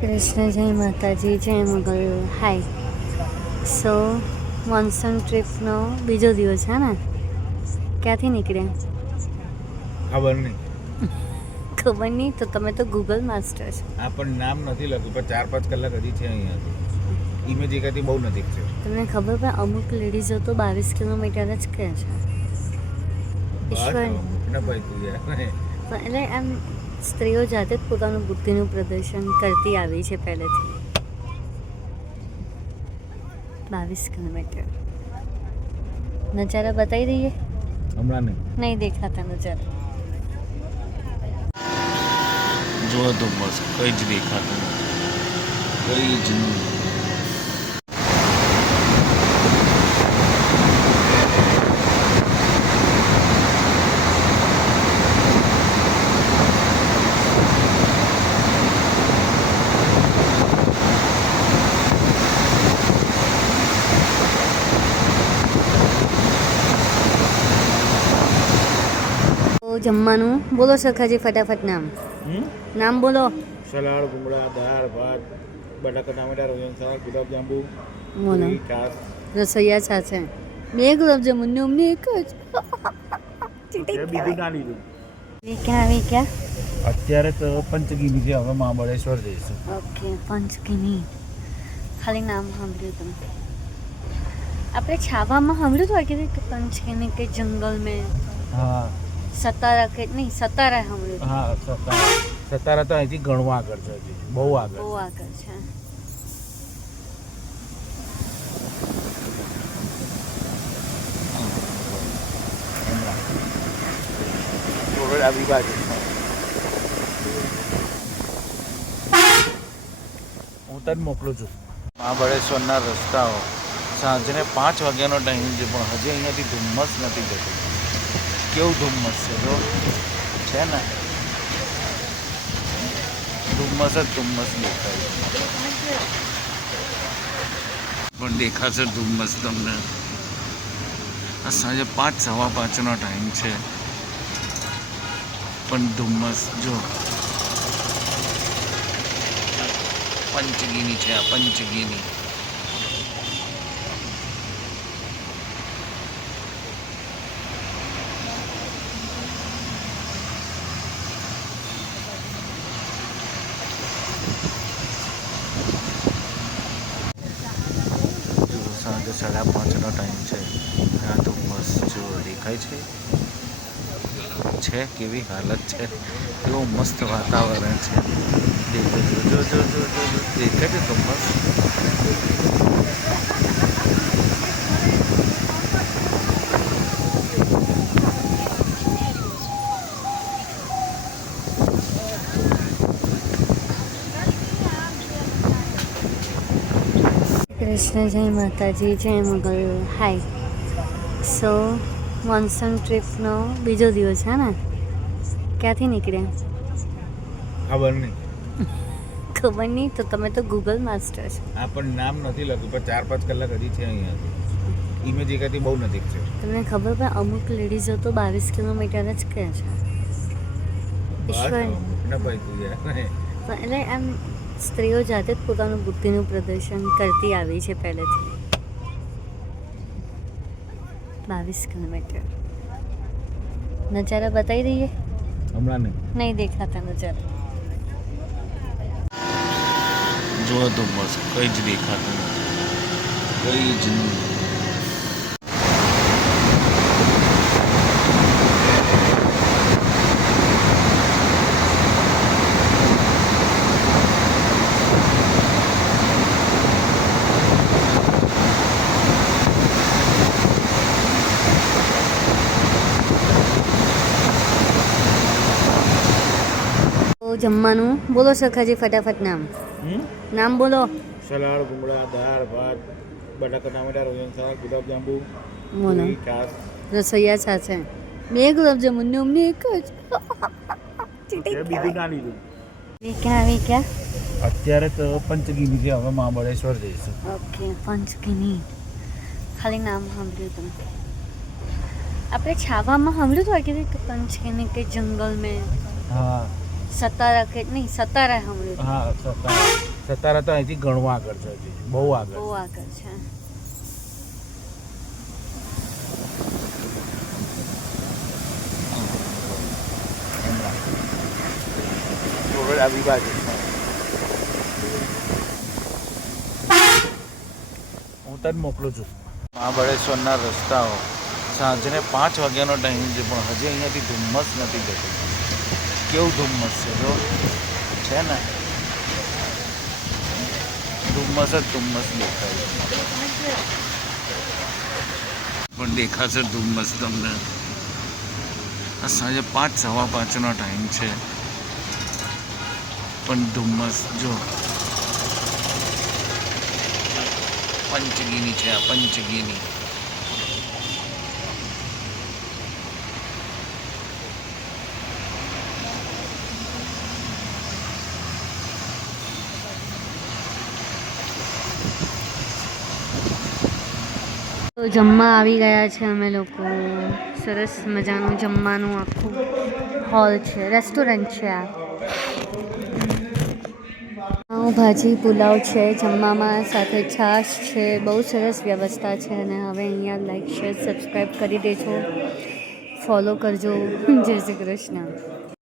કૃષ્ણ, જય માતાજી, જય મુગલ. હાય. સો મોન્સૂન ટ્રીપનો બીજો દિવસ છે ને? ક્યાંથી નીકળ્યા? ખબર નહીં. ખબર નહીં તો તમે તો ગૂગલ માસ્ટર છો. આ પણ નામ નથી લખ્યું, પણ 4-5 કલાક હજી છે અહીંયા. ઇમેજ એકાથી બહુ નજીક છે. તમને ખબર પણ અમુક લેડીઝો તો 22 કિલોમીટર જ કહે છે. ઈશ્વર ભાઈ તું યાર. એટલે એમ સ્ત્રીઓ જાતે જ પોતાનું બુદ્ધિનું પ્રદર્શન કરતી આવી છે પહેલેથી. 22 કિલોમીટર નજારા બતાવી દઈએ. હમણાં નહીં દેખાતા નજારા. જો તો બસ કઈ જ દેખાતું કઈ જ નહીં. જમવાનું બોલો સખાજી, ફટાફટ નામ બોલો. સલાડ, ભૂંગળા, દાળ, ભાત, બટાકા ટામેટા, રોજન શાક, ગુલાબજાંબુ, બોલો. છાશ. રસોઈયા સાથે 2 ગુલાબજાંબુ ને અમને 1 જ. બીજું ના લીધું. આવી ક્યાં? અત્યારે તો પંચગીની છે, હવે મહાબળેશ્વર જઈશું. ઓકે, પંચગીની. ખાલી નામ સાંભળ્યું તમે? આપણે છાવામાં સાંભળ્યું હોય કે પંચગીની કે જંગલ મેં. હા, સતારા કે નહીં, સતારા સાંભળ્યું. હા, સતારા તો અહીંથી ઘણું આગળ છે, હજી બહુ આગળ. બહુ આગળ છે. આવી બાજુ હું તને મોકલું છું. મહાબળેશ્વરના રસ્તાઓ સાંજને 5 વાગ્યાનો ટાઈમ છે, પણ હજી અહીંયાથી ધુમ્મસ નથી જતું. કેવું ધુમ્મસ છે જો છે ને, ધુમ્મસ જ ધુમ્મસ દેખાય. પણ દેખાશે ધુમ્મસ તમને. આ સાંજે 5-5:15નો ટાઈમ છે, પણ ધુમ્મસ જો. પંચગીની છે આ, પંચગીની. સાંજે 5:30નો ટાઈમ છે. આ ધુમ્મસ જો દેખાય છે કેવી હાલત છે, કેવું મસ્ત વાતાવરણ છે. જો દેખાય છે ધુમ્મસ. કૃષ્ણ, જય માતાજી, જય મુગલ. હાય. સો મોન્સૂન ટ્રીપનો બીજો દિવસ છે ને? ક્યાંથી નીકળ્યા? ખબર નહીં. ખબર નહીં તો તમે તો ગૂગલ માસ્ટર છો. આ પણ નામ નથી લખ્યું, પણ 4-5 કલાક હજી છે અહીંયા. ઇમેજ એકાથી બહુ નજીક છે. તમને ખબર પણ અમુક લેડીઝો તો 22 કિલોમીટર જ કહે છે. ઈશ્વર ભાઈ તું યાર. એટલે એમ સ્ત્રીઓ જાતે જ પોતાનું બુદ્ધિનું પ્રદર્શન કરતી આવી છે પહેલેથી. 22 કિલોમીટર નજારા બતાવી દઈએ. હમણાં નહીં દેખાતા નજારા. જો તો બસ કઈ જ દેખાતું કઈ જ નહીં. જમવાનું બોલો સખાજી, ફટાફટ નામ બોલો. સલાડ, ભૂંગળા, દાળ, ભાત, બટાકા ટામેટા, રોજન શાક, ગુલાબજાંબુ, બોલો. છાશ. રસોઈયા સાથે 2 ગુલાબજાંબુ ને અમને 1 જ. બીજું ના લીધું. આવી ક્યાં? અત્યારે તો પંચગીની છે, હવે મહાબળેશ્વર જઈશું. ઓકે, પંચગીની. ખાલી નામ સાંભળ્યું તમે? આપણે છાવામાં સાંભળ્યું હોય કે પંચગીની કે જંગલ મેં. હા, સતારા કે નહીં, સતારા સાંભળ્યું. હા, સતારા. સતારા તો અહીંથી ઘણું આગળ છે, હજી બહુ આગળ. બહુ આગળ છે. થોડો ડાબી બાજુ. હું તને મોકલું છું. મહાબળેશ્વરના રસ્તાઓ સાંજને 5 વાગ્યાનો ટાઈમ છે, પણ હજી અહીંયાથી ધુમ્મસ નથી જતું. કેવું ધુમ્મસ છે જો, છે ને ધુમ્મસ જ ધુમ્મસ દેખાય છે. પણ દેખાશે ધુમ્મસ તમને. આ સાંજે 5, 5:15નો ટાઈમ છે, પણ ધુમ્મસ જો. પંચગીની છે આ, પંચગીની. તો જમવા આવી ગયા છે અમે લોકો. સરસ મજાનું જમવાનું આખું હોલ છે, રેસ્ટોરન્ટ છે આ. ભાજી પુલાવ છે જમવામાં, સાથે છાશ છે. બહુ સરસ વ્યવસ્થા છે. અને હવે અહીંયા લાઈક શેર સબસ્ક્રાઈબ કરી દેજો, ફોલો કરજો. જય શ્રી કૃષ્ણ.